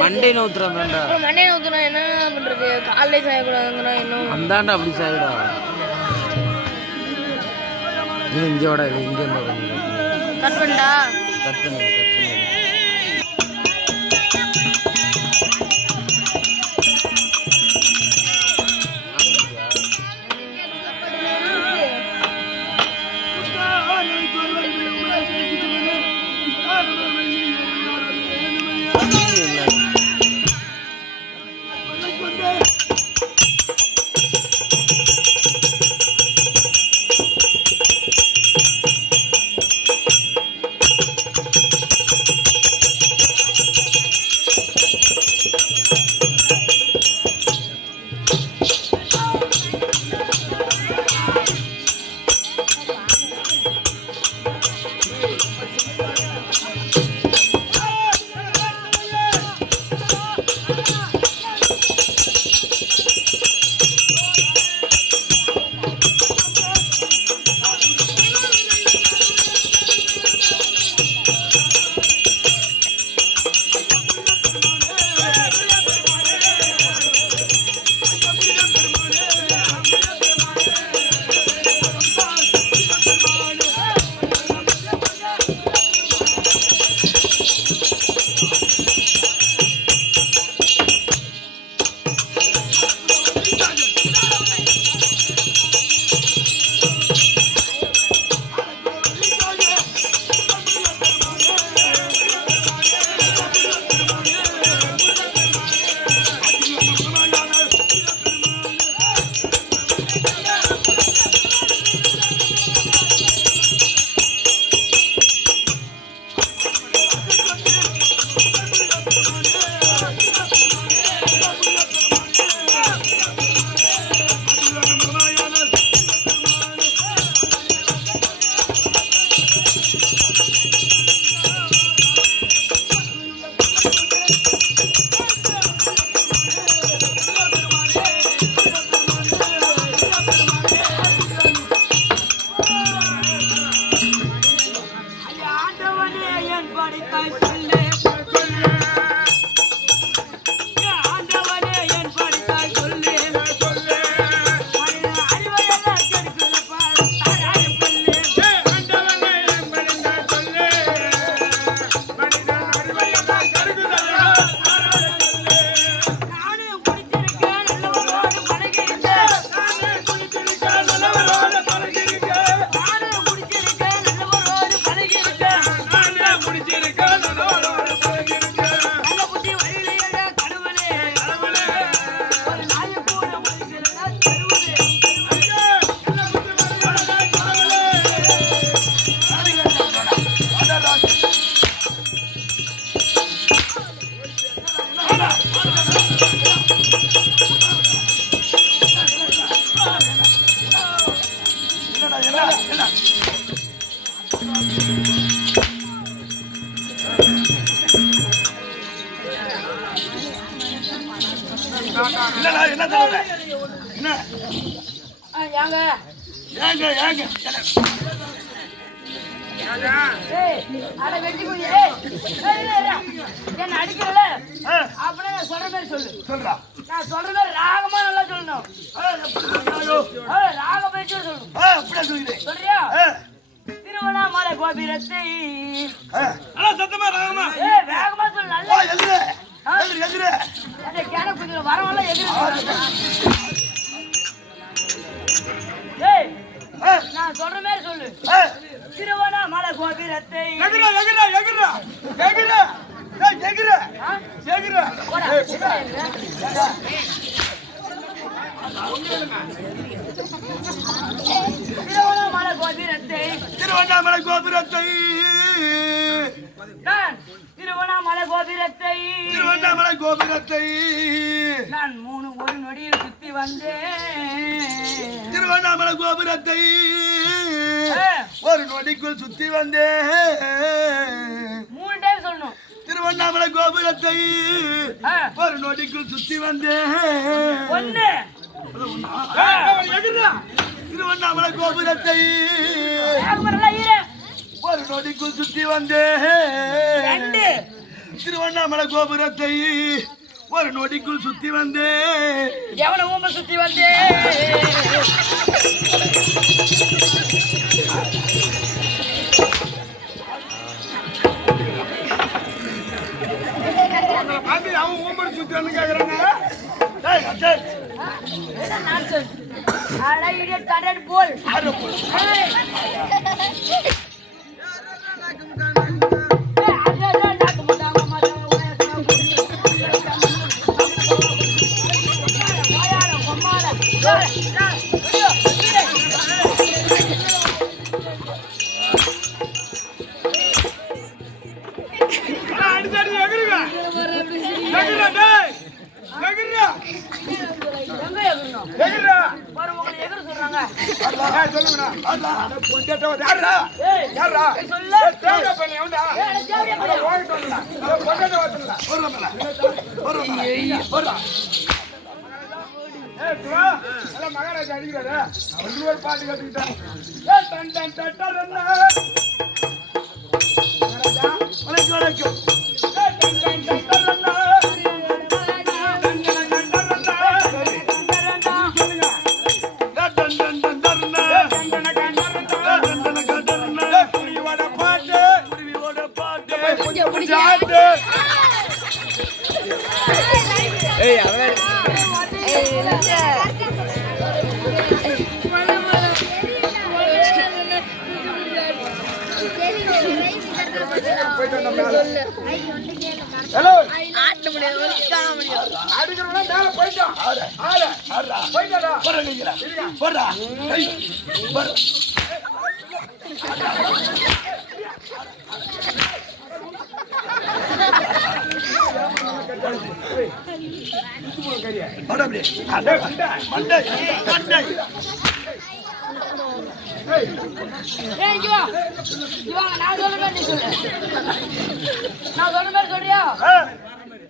Monday நவுத்துறான் Monday நவுத்துனா என்ன பண்றது? காலையில சாயக்கூடாதுங்கிறா இன்னும் அந்தாண்டா அப்படி சாயிடா இங்கோட இங்க கட் பண்ணா கட் பண்ணு திருவண்ணாமலை கோபுரத்தை வரவெல்லாம் நான் சொல்ற மாதிரி சொல்லு. திருவண்ணாமலை கோபுரத்தை திருவண்ணாமலை கோபுரத்தை திருவண்ணாமலை கோபுரத்தை நான் ஒரு நொடியில் சுத்தி வந்தேன். திருவண்ணாமலை கோபுரத்தை ஒரு நொடிக்குள் சுத்தி வந்தேன். 3 டைம் சொல்லணும். திருவண்ணாமலை கோபுரத்தை ஒரு நொடிக்குள் சுத்தி வந்தேன். திருவண்ணாமலை கோபுரத்தை ஒரு நொடிக்குள் சுத்தி வந்தேன். திருவண்ணாமலை கோபுரத்தை ஒரு நொடிக்குள் சுத்தி வந்தேன். எவன ஊம்ப சுத்தி வந்தேன். அவன் ஊம்படி சுத்தி வந்து கேக்குறாங்க. மகாராஜா அடிக்கிறாரு. ஒரு பாட்டு கத்துக்கிட்டேன்.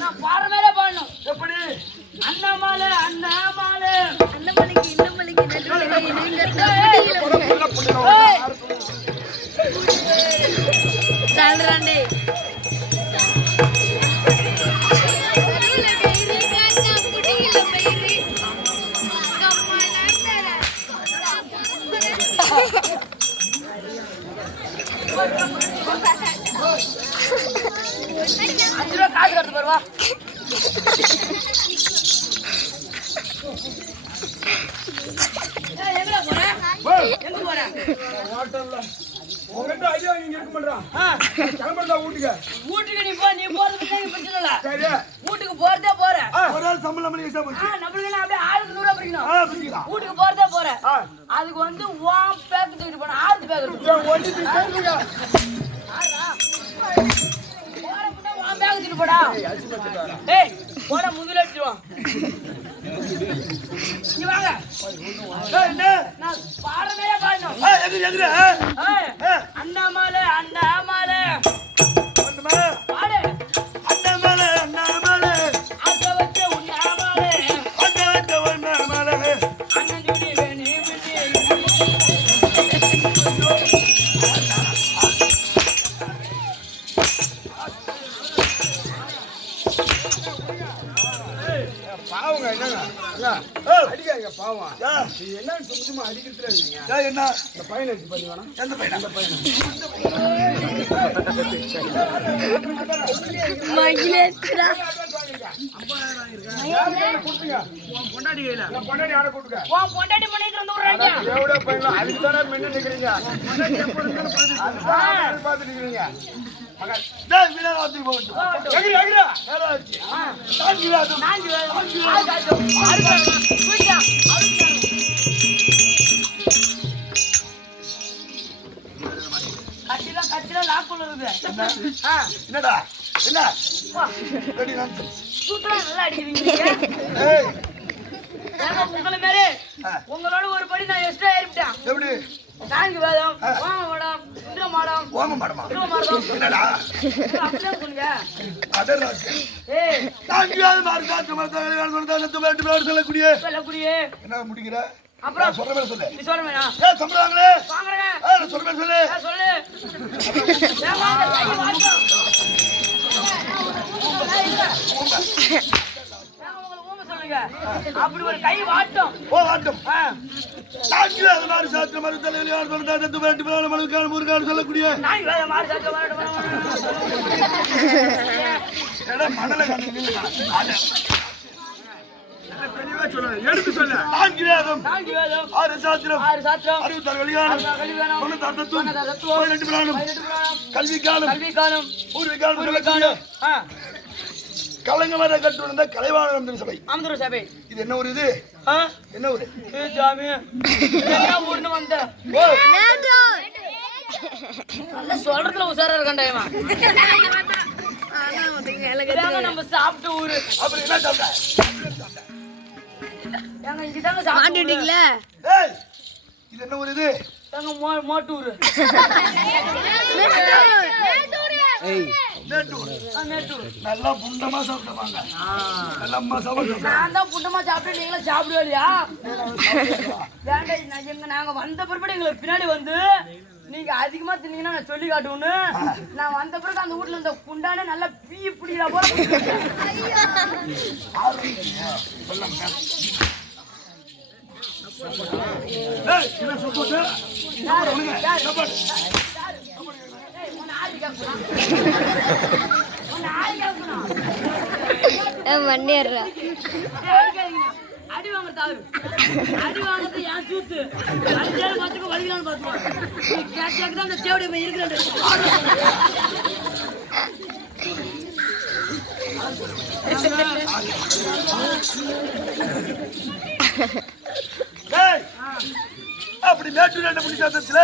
நான் பாடுற மேலே பாடணும். எப்படி? அண்ணாமலை அண்ணாமலை அண்ணாமலைக்கு இன்னமலைக்கு நடுவுல காசு கட்டு வருவா. எங்க போற? உங்ககிட்ட ஐடியா நீங்க இருக்க மாட்டான். கிளம்புறதா வீட்டுக்கு நீ போறது பிரச்சனை இல்ல. சரி வீட்டுக்கு போறதே போற. ஒரு நாள் சம்பளம் பண்ணி வச்சா போச்சு. நம்மளுக்கு அப்படியே ஆளுக்கு 100 பிடிக்கணும். வீட்டுக்கு போறதே போற. அதுக்கு வந்து வாம் பேக் தூக்கிட்டு போன ஆறு பேக் போடா. ஏய் போட முதுல அடிச்சிடுவான். நீ வாங்க. நான் பாடுறதே பாடணும். அண்ணாமலை அண்ணாமலை பாடு. அண்ணாமலை அண்ணாமலை அத வச்ச உண்ணாமலை அத வச்ச உண்ணாமலை அண்ணன் ஜோடி வேணி பாவங்க என்னங்க அடிக்காங்க பாவம். என்ன சும்மா அடிக்கிறதுல இருக்கீங்க. என்ன இந்த பையனை எடுத்து பண்ணி வேணாம். எந்த பையனா? இந்த பையனை பொண்டாட்டி கையில பொண்டாட்டி ஆட கூட்டுங்க. பொண்டாட்டி பண்ணிட்டு வந்து விடுறாங்க. எவ்வளோ பையன் அதுக்கு தானே மின்னு நிக்கிறீங்க. பார்த்து நிக்கிறீங்க. நான்கு வேதம் ஆகாசம் அருகாசம் குயிட்டான் கட்டில லாக்குள்ள இருக்குது என்னடா என்ன ரெடி நான் சூப்பரா நல்லா அடிக்கிறீங்க ஏங்க உங்களை மாதிரி உங்களோட ஒரு படி நான் எக்ஸ்ட்ரா ஏறிட்டேன் எப்படி நான்கு வேதம் ஓம மாடம் சுந்தர மாடம் ஓம மாடமா சுந்தர மாடம் என்னடா அப்படியே சொல்லுங்க அதராஜ் ஏய் நான்கு வேதம் மார்க்காத்து மரத்தங்களை சொல்லக்கூடிய சொல்லக்கூடியே என்ன முடிக்கிற அப்புறம் சொல்ற மாதிரி சொல்லு நீ சொல்ல வேணாம் ஏன் சொல்றாங்களே வாங்குறேன் சொல்ற மாதிரி சொல்லு சொல்லு ஏமா அந்த கை வாட்டம் சொல்லுங்க அப்படி ஒரு கை வாட்டம் ஓ வாட்டம் நான்கு வேதம் மாறு சாத்திர மரத்தங்களை முருகாடு சொல்லக்கூடிய நான்கு வேதம் மாறு சாத்திர மணல தெளிவா சொல்ல எடுத்து சொல்ல நான்கு வேதம் ஆறு சாத்திரம் 66 கலிகாலம் 96 தத்துவம் 12 பிராணம் கல்வி காலம் பூர்வீகாலம் கலங்கமர கட்டுவந்த கலைவாணம் சபை அமதுர சபை இது என்ன ஒரு இது என்ன ஒரு ஜாமி என்ன ஊர்னு வந்த நல்ல சொல்றதுல உசாரா இருக்கண்டேமா நம்ம சாப்பிட்ட ஊரு அப்படி என்ன சாப்பிட்ட ஏங்க இங்கதாங்க சாப்பிட்டீங்களா ஏய் இது என்ன ஒரு இது ஏங்க மோட்டூர் ஏய் மேட்டூர் நல்லா புண்டமா சாப்பிடுவாங்க நல்லா அம்மா சாப்பிடுவாங்க நான் தான் புண்டமா சாப்பிட்டு நீங்களும் சாப்பிடுவா வேண்டாம் நாங்க வந்த பிறகு எங்களுக்கு பின்னாடி வந்து நீங்க அதிகமா தின்னீங்கன்னா நான் சொல்லி காட்டுவோன்னு நான் வந்த பிறகு அந்த வீட்டுல இருந்த குண்டானே நல்லா பீ பிடிக்கிற போல அடி வாங்க தாரு அடி வாங்கறது ஏன் சூத்து அடிச்சாலும் பாத்துக்கோ வலிக்கலான்னு பாத்துக்கோ கேட்க தான் அந்த தேவடைய போய் இருக்கிறேன் அப்படி மேட்டூர் ரெண்டு மணி சாத்தத்துல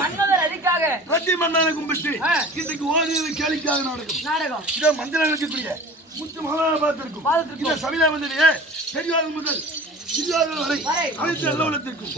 மன்மதர் அதுக்காக பிரதி மன்னனை கும்பிட்டு இன்னைக்கு ஓடியது கேளிக்காக நாடகம் இதோ மந்திரம் இருக்கக்கூடிய முத்து மகாராஜா பார்த்திருக்கும் இந்த சபையில வந்தது பெரியவார்கள் முதல் சிறியவார்கள் வரை அனைத்து நல்ல உள்ளத்திற்கும்